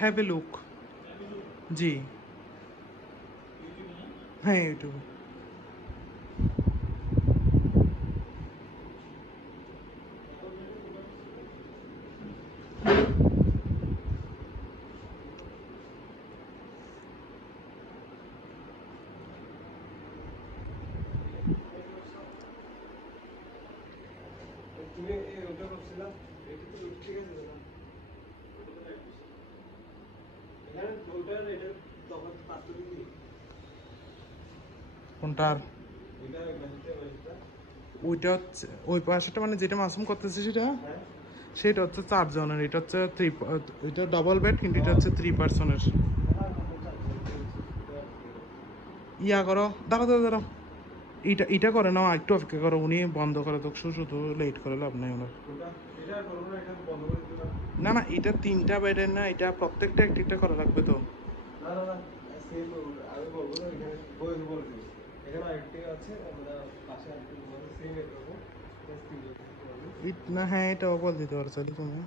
Have a look. জি। হ্যাঁ YouTube. তুমি এই ওটা করছিলা এটা তো ঠিক আছে না এখানে ওটার এটা তখন পাত্র কি কোনটার? এটা মেসেজটা মেসেজটা ওইটা হচ্ছে ওই পাশেটা মানে যেটা মাসুম করতেছে সেটা, হ্যাঁ সেটা হচ্ছে 4 জনের, এটা হচ্ছে এটা ডবল বেড, কিন্তু এটা হচ্ছে 3 পার্সনের। হ্যাঁ ইয়া করো, দাঁড়াও দাঁড়াও দাঁড়াও, এটা এটা করে না, একটু অপেক্ষা করো, উনি বন্ধ করে তো, শুধু লেট করে লাভ নাই ওনার। ওটা এটা করবো না এটা বন্ধ করে দিতে না না না, এটা 3টা বেডের না, এটা প্রত্যেকটা একটা একটা করা লাগবে তো। না না না সেম আমি বলবো না এখানে বই বলে দিই এখানে আরেকটি আছে আমরা পাশে আরেকটি বলবো সেম এরকম না হ্যাঁ, এটাও বল দিতে পারছো তুমি।